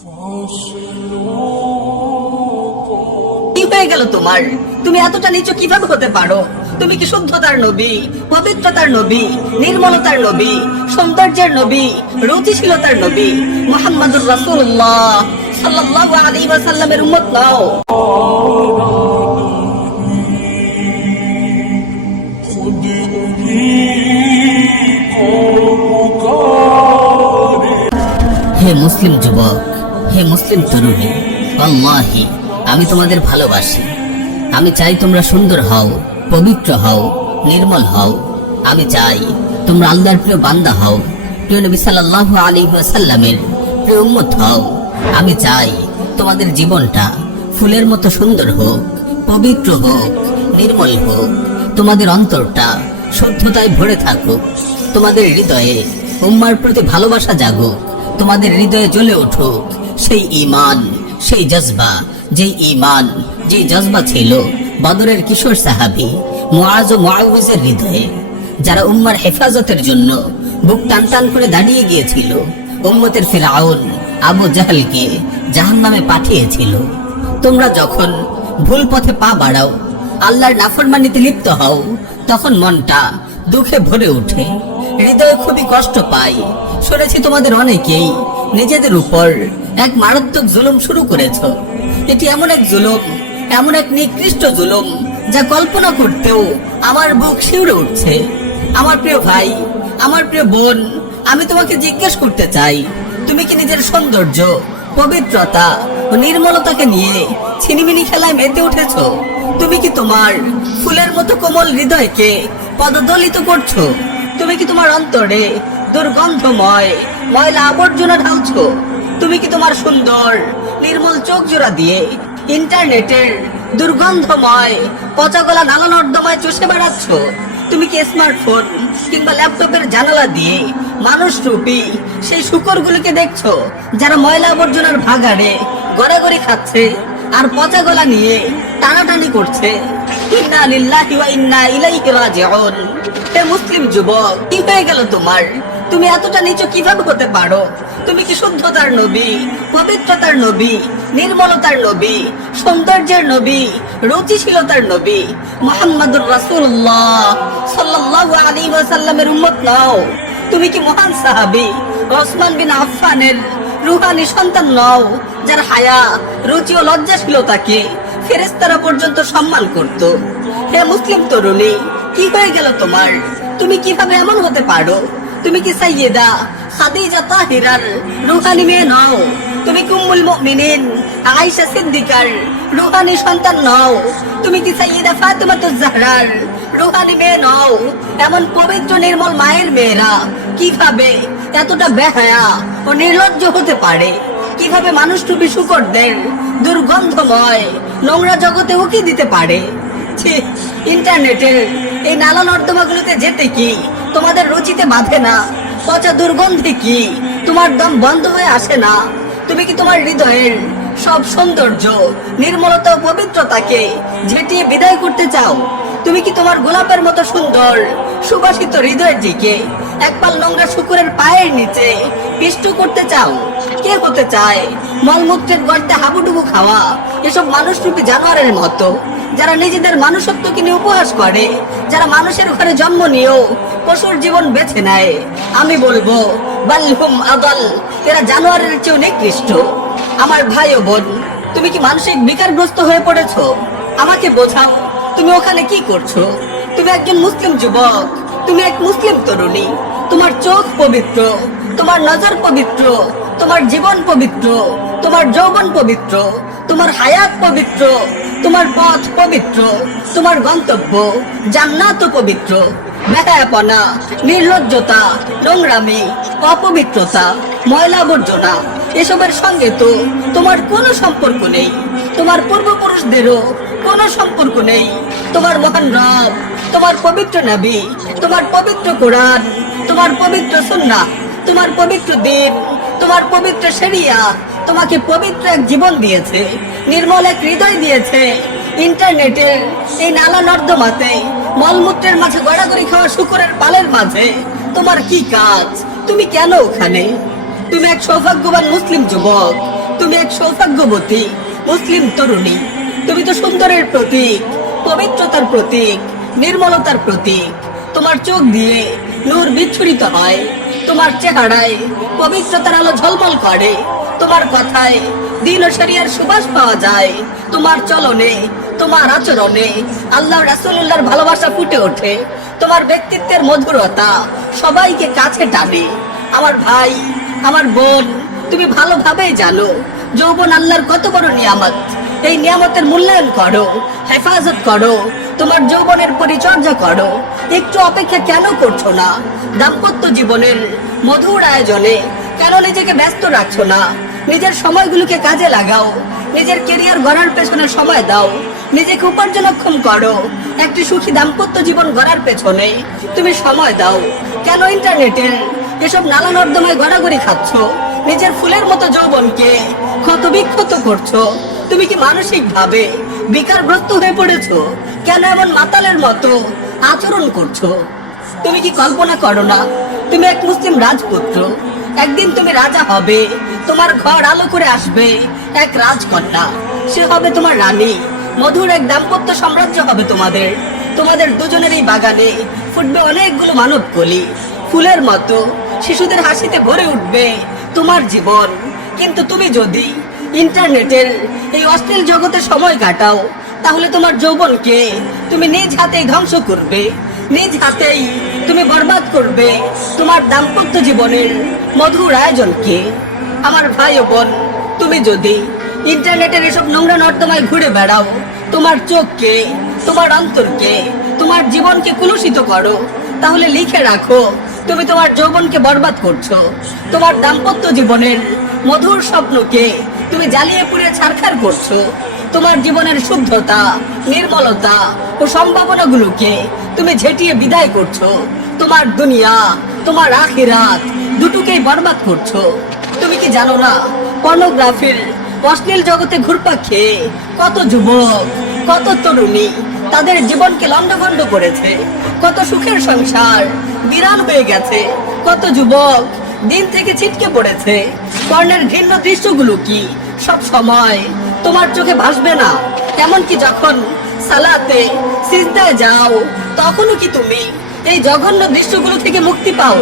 কি হয়ে গেল তোমার? তুমি এতটা নিচু কিভাবে হতে পারো? তুমি কি শুদ্ধতার নবী, পবিত্রতার নবী, নির্মলতার নবী, সৌন্দর্যের নবী, রুচিশীলতার নবী মুহাম্মদুর রাসূলুল্লাহ সাল্লাল্লাহু আলাইহি ওয়াসাল্লামের উম্মত নও? হে মুসলিম যুবক, হে মুসলিম তরুণী, আল্লাহি আমি তোমাদের ভালোবাসি। আমি চাই তোমরা সুন্দর হও, পবিত্র হও, নির্মল হও। আমি চাই তোমরা আল্লাহর প্রিয় বান্দা হও, প্রিয় নবী সাল্লাল্লাহু আলাইহি ওয়াসাল্লামের প্রিয় উম্মত হও। আমি চাই তোমাদের জীবনটা ফুলের মতো সুন্দর হোক, পবিত্র হোক, নির্মল হোক। তোমাদের অন্তরটা শুদ্ধতায় ভরে থাকুক, তোমাদের হৃদয়ে উম্মার প্রতি ভালোবাসা জাগুক, তোমাদের হৃদয়ে জ্বলে উঠুক সেই ঈমান, সেই জজবা, যেই ঈমান, যেই জজবা ছিল বদরের কিশোর সাহাবী মুআজ ও মুআউযের হৃদয়ে, যারা উম্মার হেফাজতের জন্য বুক টান টান করে দাঁড়িয়ে গিয়েছিল, উম্মতের ফিরআউন আবু জাহলকে জাহান্নামে পাঠিয়েছিল। তোমরা যখন ভুল পথে পা বাড়াও, আল্লাহর নাফরমানিতে লিপ্ত হও, তখন মনটা দুঃখে ভরে ওঠে, হৃদয়ে খুবই কষ্ট পায়। শুনেছি তোমাদের অনেকেই নিজেদের উপর এক মারাত্মক জুলুম শুরু করেছ। এটি এমন এক জুলুম, এমন এক নিকৃষ্ট জুলুম, যা কল্পনা করতেও আমার বুক শিউরে উঠছে। আমার প্রিয় ভাই, আমার প্রিয় বোন, আমি তোমাকে জিজ্ঞেস করতে চাই, তুমি কি নিজের সৌন্দর্য, পবিত্রতা ও নির্মলতাকে নিয়ে ছিনিমিনি খেলায় মেতে উঠেছ? তুমি কি তোমার ফুলের মতো কোমল হৃদয়কে পদদলিত করছো? তুমি কি তোমার অন্তরে দুর্গন্ধময় ময়লা আবর্জনা ঢালছো? তুমি কি তোমার সুন্দর নির্মল চোখ জোড়া দিয়ে ইন্টারনেটের দুর্গন্ধময় পচা গলা নালা নর্দমায় চষে বেড়াচ্ছ? তুমি কি স্মার্টফোন কিংবা ল্যাপটপের জানালা দিয়ে মানুষ রূপী সেই শূকরগুলোকে দেখছো, যারা ময়লা আবর্জনার ভাগাড়ে গড়াগড়ি খাচ্ছে আর পচা গলা নিয়ে টানাটানি করছে? ইন্না লিল্লাহি ওয়া ইন্না ইলাইহি রাজিউন। হে মুসলিম যুবক, কি হয়ে গেল তোমার? তুমি এতটা নিচু কিভাবে হতে পারো? তুমি কি শুদ্ধতার নবী, পবিত্রতার নবী, নির্মলতার নবী, সৌন্দর্যের নবী, রুচিশীলতার নবী মুহাম্মদুর রাসূলুল্লাহ সাল্লাল্লাহু আলাইহি ওয়াসাল্লামের উম্মত নও? তুমি কি মহান সাহাবী ওসমান বিন আফফানের রূহানী সন্তান নও, যার হায়া, রুচি ও লজ্জাশীলতাকে ফেরেশতারা পর্যন্ত সম্মান করত? হে মুসলিম তরুণী, কি হয়ে গেল তোমার? তুমি কিভাবে এমন হতে পারো? তুমি কি সাইয়্যিদা খাদিজা তাহিরার রূহানী মেয়ে নও? তুমি কি উম্মুল মুমিনিন আয়েশা সিদ্দিকার রূহানী সন্তান নও? তুমি কি সাইয়্যিদা ফাতিমাতুজ জাহরার রূহানী মেয়ে নও? এমন পবিত্র নির্মল মায়ের মেয়েরা কিভাবে এতটা বেহায়া ও নির্লজ্জ হতে পারে? কিভাবে মানুষরূপী শূকরদের দুর্গন্ধময় নোংরা জগতে উকি দিতে পারে? ইন্টারনেটের এই নালা নর্দমাগুলোতে যেতে কি তোমাদের রুচিতে বাঁধে না? পচা দুর্গন্ধে কি তোমার দম বন্ধ হয়ে আসে না? তুমি কি তোমার হৃদয়ের সব সৌন্দর্য, নির্মলতা ও পবিত্রতাকে ঝেঁটিয়ে বিদায় করতে চাও? তুমি কি তোমার গোলাপের মতো সুন্দর সুবাসিত হৃদয়ের দিকে একপাল নোংরা শুকুরের পায়ের নিচে পিষ্ট করতে চাও? কে হতে চায় মলমূত্রের গর্তে হাবুডুবু খাওয়া এসব মানুষরূপী জানোয়ারের মতো, যারা নিজেদের মানুষত্বকে নিয়ে উপহাস করে, যারা মানুষের ঘরে জন্ম নিয়েও পশুর জীবন বেছে নেয়? আমি বলবো বালহুম আদাল, এরা জানোয়ারের চেয়েও নিকৃষ্ট। আমার ভাই ও বোন, তুমি কি মানসিক বিকারগ্রস্ত হয়ে পড়েছো? আমাকে বোঝাও, তুমি ওখানে কি করছো? তুমি একজন মুসলিম যুবক, তুমি এক মুসলিম তরুণী। তোমার চোখ পবিত্র, তোমার নজর পবিত্র, তোমার জীবন পবিত্র, তোমার যৌবন পবিত্র, তোমার হায়াত পবিত্র, তোমার পথ পবিত্র, তোমার গন্তব্য জান্নাত পবিত্র। বেহায়াপনা, নির্লজ্জতা, নোংরামি, অপবিত্রতা, ময়লা আবর্জনা এসবের সঙ্গে তো তোমার কোনো সম্পর্ক নেই। তোমার পূর্বপুরুষদেরও কোনো সম্পর্ক নেই। তোমার মহান রব, তোমার পবিত্র নবী, তোমার পবিত্র কোরআন, তোমার পবিত্র সুন্নাহ, তোমার পবিত্র দিন, তোমার পবিত্র শরিয়া তোমাকে পবিত্র এক জীবন দিয়েছে, নির্মল এক হৃদয় দিয়েছে। ইন্টারনেটের এই নালা নর্দমাতে মলমূত্রের মাঝে গড়াগড়ি খাওয়া শুকরের পালের মাঝে তোমার কি কাজ? তুমি কেন ওখানে? তুমি এক সৌভাগ্যবান মুসলিম যুবক, তুমি এক সৌভাগ্যবতী মুসলিম তরুণী। তুমি তো সুন্দরের প্রতীক, পবিত্রতার প্রতীক, নির্মলতার প্রতীক। তোমার চোখ দিয়ে নূর বিচ্ছুরিত হয়, তোমার চেহারায় পবিত্রতার আলো ঝলমল করে, তোমার কথায় দ্বীন ও শরিয়ার সুবাস পাওয়া যায়, তোমার চলনে, তোমার আচরণে আল্লাহ রাসূলুল্লাহর ভালোবাসা ফুটে ওঠে, তোমার ব্যক্তিত্বের মধুরতা সবাইকে কাছে টানে। আমার ভাই, আমার বোন, তুমি ভালোভাবেই জানো যৌবন আল্লাহর কত বড় নিয়ামত। এই নিয়ামতের মূল্যায়ন করো, হেফাজত করো, তোমার যৌবনের পরিচর্যা করো। একটু অপেক্ষা কেন করছো না? দাম্পত্য জীবনের মধুর আয়োজনে কেন নিজেকে ব্যস্ত রাখছো না? নিজের সময়গুলোকে কাজে লাগাও, নিজের কেরিয়ার গড়ার পেছনে সময় দাও, নিজেকে উপার্জনক্ষম করো। একটি সুখী দাম্পত্য জীবন গড়ার পেছনে তুমি সময় দাও। কেন ইন্টারনেটের এসব নালা নর্দমায় গড়াগড়ি খাচ্ছ? নিজের ফুলের মতো যৌবনকে ক্ষতবিক্ষত করছো। তুমি কি মানসিক ভাবে বিকারগ্রস্ত হয়ে পড়েছো? কেন এমন মাতালের মতো আচরণ করছো? তুমি কি কল্পনা করো না তুমি এক মুসলিম রাজপুত্র? একদিন তুমি রাজা হবে, তোমার ঘর আলো করে আসবে এক রাজকন্যা, সে হবে তোমার রানী। মধুর এক দাম্পত্য সাম্রাজ্য হবে তোমাদের। তোমাদের দুজনের এই বাগানে ফুটবে অনেকগুলো মানব কলি, ফুলের মতো শিশুদের হাসিতে ভরে উঠবে তোমার জীবন। কিন্তু তুমি যদি ইন্টারনেটের এই অশ্লীল জগতে সময় কাটাও, তাহলে তোমার যৌবনকে তুমি নিজ হাতেই ধ্বংস করবে, নিজ হাতেই তুমি বরবাদ করবে তোমার দাম্পত্য জীবনের মধুর আয়োজনকে। আমার ভাই ও বোন, তুমি যদি ইন্টারনেটের এসব নোংরা নর্দমায় ঘুরে বেড়াও, তোমার চোখকে, তোমার অন্তরকে, তোমার জীবনকে কুলুষিত করো, তাহলে লিখে রাখো তুমি তোমার যৌবনকে বরবাদ করছো। তোমার দাম্পত্য জীবনের মধুর স্বপ্নকে তুমি জ্বালিয়ে পুড়িয়ে ছারখার করছো। তোমার জীবনের শুদ্ধতা, নির্মলতা ও সম্ভাবনাগুলোকে তুমি ঝেঁটিয়ে বিদায় করছো। তোমার দুনিয়া, তোমার আখিরাত দুটোকেই বরবাদ করছো। তুমি কি জানো না পর্নোগ্রাফির অশ্লীল জগতে ঘুরপাক খেয়ে কত যুবক, কত তরুণী তাদের জীবনকে লন্ডভন্ড করেছে? কত সুখের সংসার বিরান হয়ে গেছে, কত যুবক দিন থেকে ছিটকে পড়েছে। পর্নের ঘৃণ্য দৃশ্যগুলো কি সব সময় তোমার চোখে ভাসবে না? এমনকি যখন সালাতে সিজদায় যাও, তখনও কি তুমি এই জঘন্য দৃশ্যগুলো থেকে মুক্তি পাও?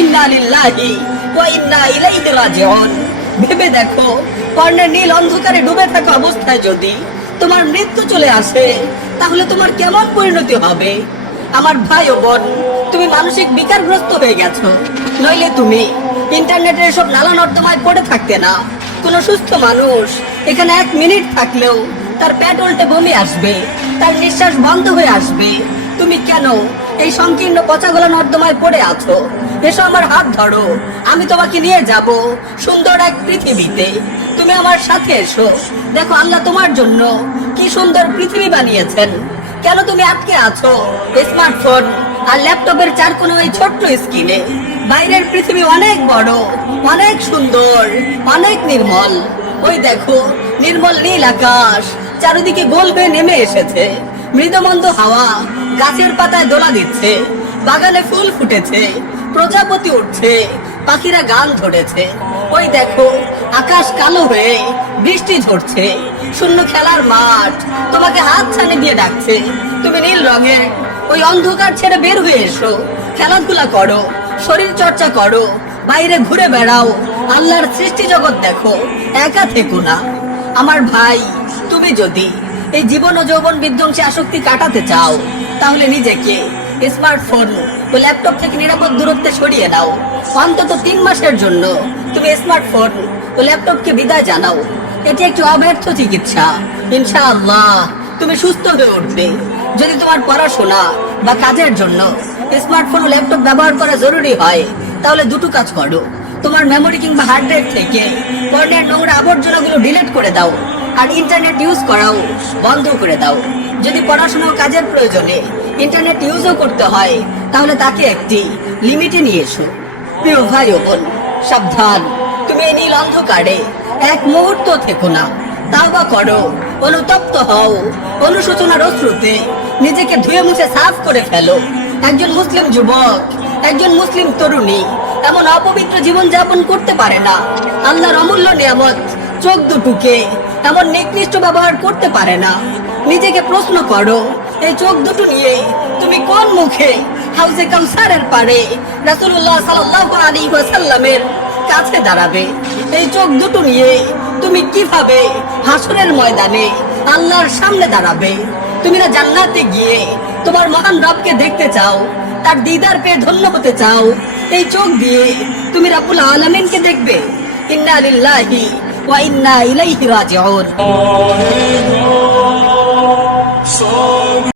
ইন্না লিল্লাহি ওয়া ইন্না ইলাইহি রাজিউন। ভেবে দেখো, পর্ণের নীল অন্ধকারে ডুবে থাকা অবস্থায় যদি তোমার মৃত্যু চলে আসে, তাহলে তোমার কেমন পরিণতি হবে? আমার ভাই ও বোন, তুমি মানসিক বিকারগ্রস্ত হয়ে গেছো, নইলে তুমি ইন্টারনেটের সব নালা নর্দমায় পড়ে থাকতে না। কোনো সুস্থ মানুষ এখানে 1 মিনিট থাকলেও তার পেট উল্টে বমি আসবে, তার নিঃশ্বাস বন্ধ হয়ে আসবে। তুমি কেন এই সংকীর্ণ পচাগলা নর্দমায় পড়ে আছো? এসো, আমার হাত ধরো, আমি তোমাকে নিয়ে যাব সুন্দর এক পৃথিবীতে। তুমি আমার সাথে এসো, দেখো আল্লাহ তোমার জন্য কি সুন্দর পৃথিবী বানিয়েছেন। কেন তুমি আটকে আছো স্মার্টফোন আর ল্যাপটপের চার কোনো ওই ছোট্ট স্ক্রিনে? বাইরের পৃথিবী অনেক বড়, অনেক সুন্দর, অনেক নির্মল। ওই দেখো নির্মল নীল আকাশ চারিদিকে গোল হয়ে নেমে এসেছে, মৃদমন্দ হাওয়া গাছের পাতায় দোলা দিচ্ছে, বাগানে ফুল ফুটেছে, প্রজাপতি উঠছে, পাখিরা গান ধরেছে। ওই দেখো আকাশ কালো হয়ে বৃষ্টি ঝরছে, শূন্য খেলার মাঠ তোমাকে হাত ছানি দিয়ে ডাকছে। তুমি নীল রঙের ওই অন্ধকার ছেড়ে বের হয়ে এসো, খেলাধুলা করো, শরীর চর্চা করো, বাইরে ঘুরে বেড়াও, আল্লাহর সৃষ্টি জগৎ দেখো, একা থেকো না। আমার ভাই, তুমি যদি এই জীবন ও যৌবন বিধ্বংসী আসক্তি কাটাতে চাও, তাহলে নিজেকে স্মার্টফোন ও ল্যাপটপ থেকে নিরাপদ দূরত্বে সরিয়ে দাও। অন্তত 3 মাসের জন্য তুমি স্মার্টফোন ও ল্যাপটপকে বিদায় জানাও। এটি একটি অব্যর্থ চিকিৎসা। ইনশাআল্লাহ তুমি সুস্থ হয়ে উঠবে। যদি তোমার পড়াশোনা বা কাজের জন্য স্মার্টফোন ও ল্যাপটপ ব্যবহার করা জরুরি হয়, তাহলে দুটো কাজ করো। তোমার মেমোরি কিংবা হার্ড ড্রাইভ থেকে পর্নের নোংরা আবর্জনাগুলো ডিলিট করে দাও, আর ইন্টারনেট ইউজ করাও বন্ধ করে দাও। যদি পড়াশোনা ও কাজের প্রয়োজনে ইন্টারনেট ইউজও করতে হয়, তাহলে তাকে একটি লিমিটে নিয়ে এসো। প্রিয় ভাই ও বোন, সাবধান, তুমি এই নীল অন্ধকারে 1 মুহূর্ত থেকো না। তাওবা করো, অনুতপ্ত হও, অনুশোচনার অশ্রুতে নিজেকে ধুয়ে মুছে সাফ করে ফেলো। একজন মুসলিম যুবক, একজন মুসলিম তরুণী এমন অপবিত্র জীবন যাপন করতে পারে না। আল্লাহর অমূল্য নিয়ামত চোখ দুটোকে এমন নিকৃষ্ট ব্যবহার করতে পারে না। নিজেকে প্রশ্ন করো, এই চোখ দুটো নিয়ে তুমি কোন মুখে হাউজে কাউসারের পারে রাসূলুল্লাহ সাল্লাল্লাহু আলাইহি ওয়াসাল্লামের কাছে দাঁড়াবে? এই চোখ দুটো নিয়ে তুমি কিভাবে হাসরের ময়দানে আল্লাহর সামনে দাঁড়াবে? তুমি না জান্নাতে গিয়ে তোমার মহান রবকে দেখতে চাও, তার দিদার পেয়ে ধন্য হতে চাও? এই চোখ দিয়ে তুমি রাব্বুল আলামিনকে দেখবে। ইন্না লিল্লাহি ওয়া ইন্না ইলাইহি রাজিউন।